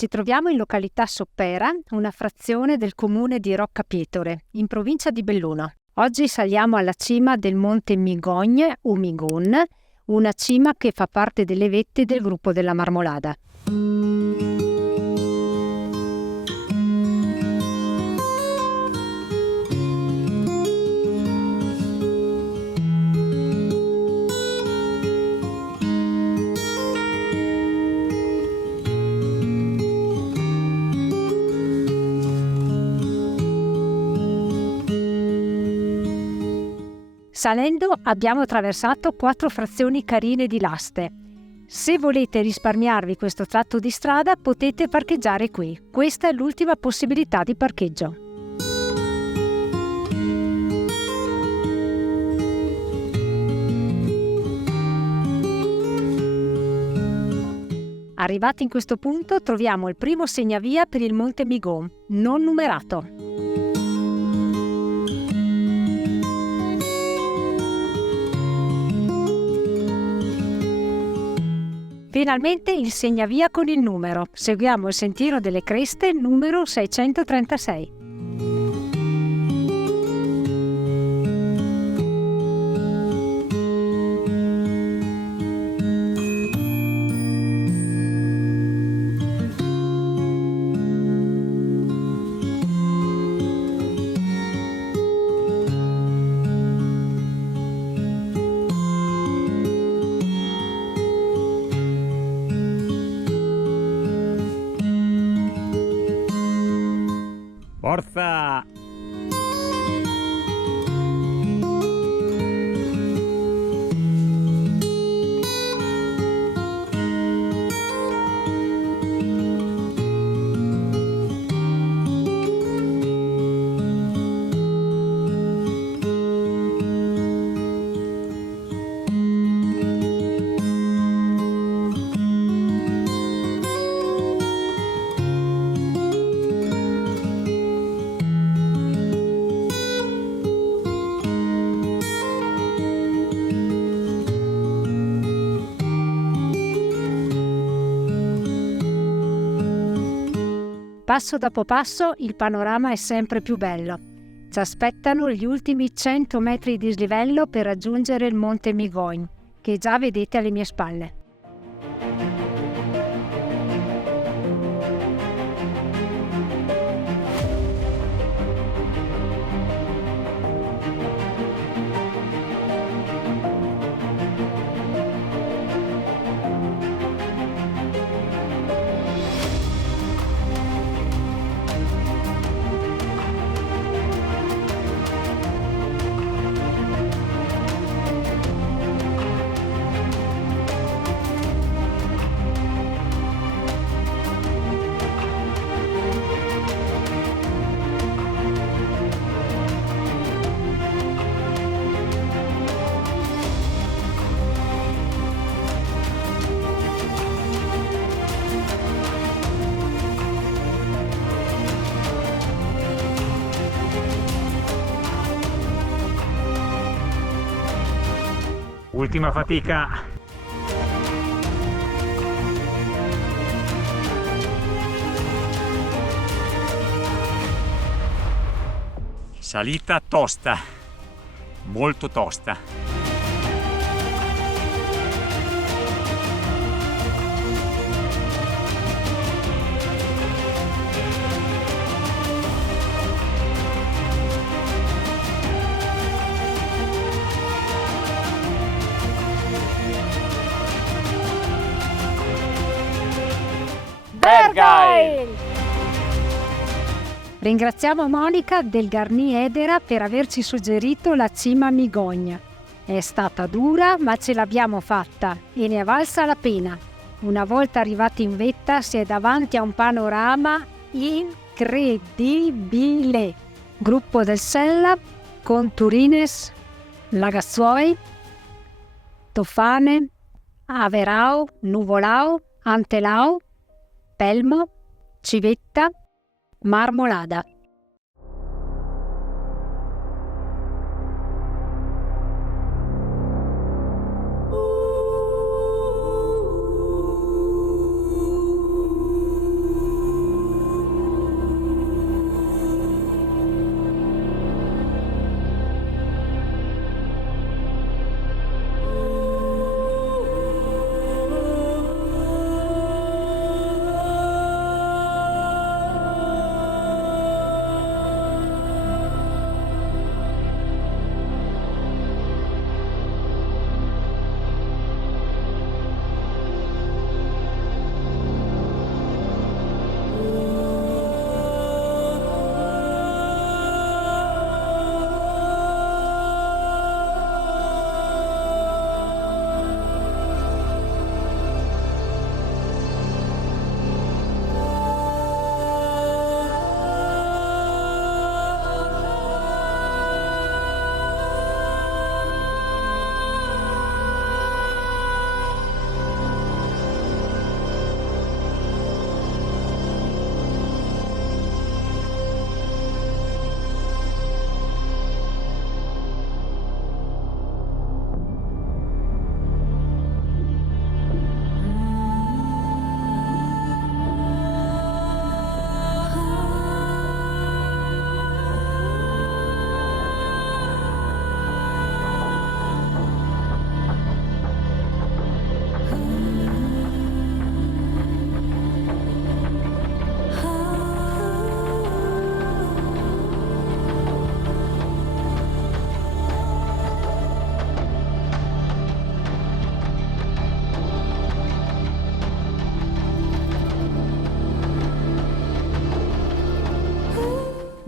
Ci troviamo in località Soppera, una frazione del comune di Roccapietore, in provincia di Belluno. Oggi saliamo alla cima del monte Migogne o Migon, una cima che fa parte delle vette del gruppo della Marmolada. Salendo abbiamo attraversato 4 frazioni carine di Laste. Se volete risparmiarvi questo tratto di strada potete parcheggiare qui. Questa è l'ultima possibilità di parcheggio. Arrivati in questo punto troviamo il primo segnavia per il Monte Migon, non numerato. Finalmente il segnavia con il numero. Seguiamo il sentiero delle Creste numero 636. Forza! Passo dopo passo il panorama è sempre più bello. Ci aspettano gli ultimi 100 metri di dislivello per raggiungere il Monte Migogne, che già vedete alle mie spalle. Ultima fatica. Salita tosta, molto tosta. Bergheil! Ringraziamo Monica del Garni Edera per averci suggerito la cima Migogne. È stata dura, ma ce l'abbiamo fatta e ne è valsa la pena. Una volta arrivati in vetta si è davanti a un panorama incredibile. Gruppo del Sella, con Turines, Lagazzuoi, Tofane, Averao, Nuvolao, Antelao, Pelmo, Civetta, Marmolada.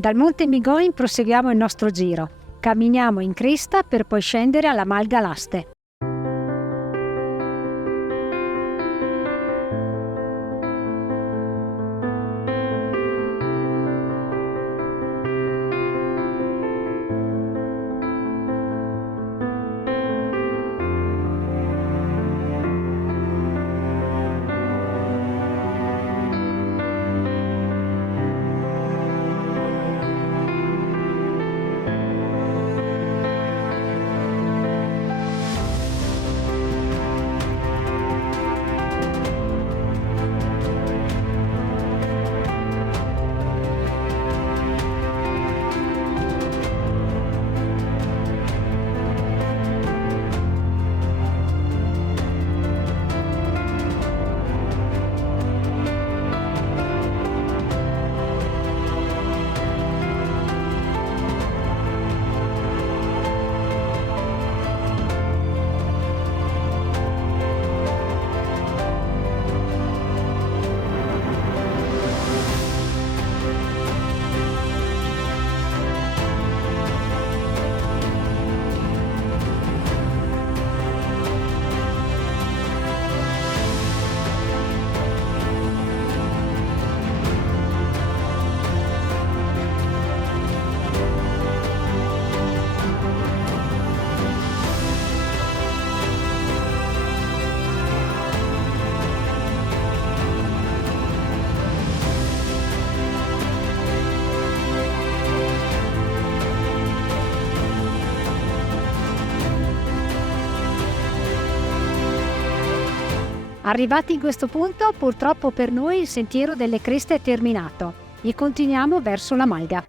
Dal Monte Migoin proseguiamo il nostro giro. Camminiamo in cresta per poi scendere alla Malga Laste. Arrivati in questo punto, purtroppo per noi il sentiero delle creste è terminato e continuiamo verso la Malga.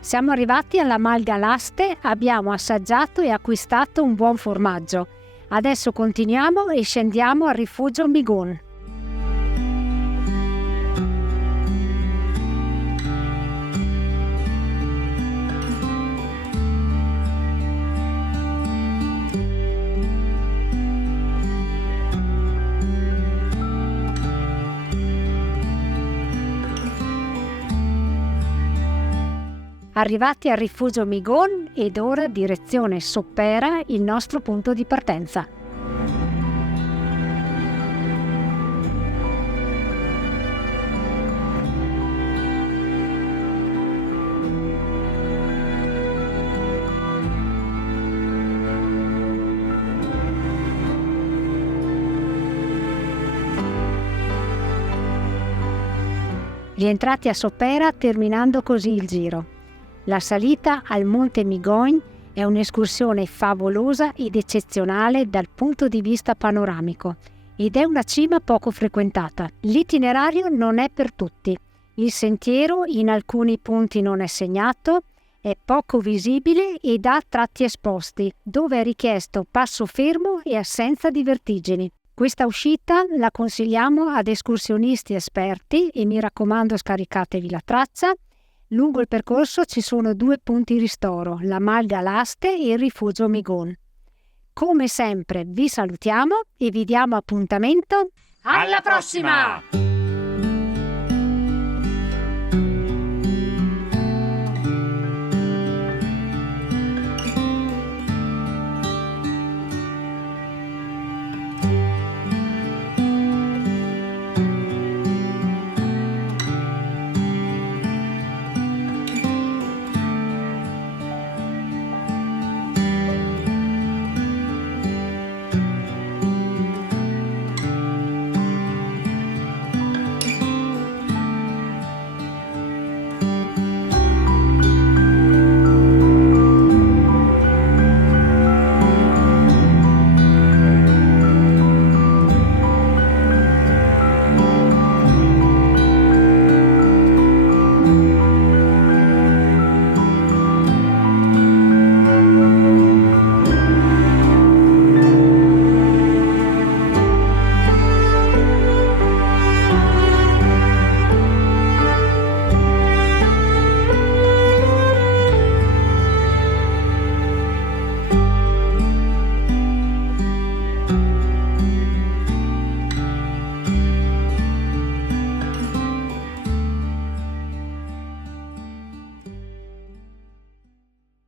Siamo arrivati alla Malga Laste, abbiamo assaggiato e acquistato un buon formaggio. Adesso continuiamo e scendiamo al rifugio Migun. Arrivati al rifugio Migun ed ora direzione Sopera, il nostro punto di partenza. Rientrati a Sopera terminando così il giro. La salita al Monte Migoin è un'escursione favolosa ed eccezionale dal punto di vista panoramico ed è una cima poco frequentata. L'itinerario non è per tutti. Il sentiero in alcuni punti non è segnato, è poco visibile ed ha tratti esposti, dove è richiesto passo fermo e assenza di vertigini. Questa uscita la consigliamo ad escursionisti esperti e mi raccomando scaricatevi la traccia. Lungo il percorso ci sono 2 punti ristoro, la Malga Laste e il rifugio Migun. Come sempre vi salutiamo e vi diamo appuntamento alla prossima!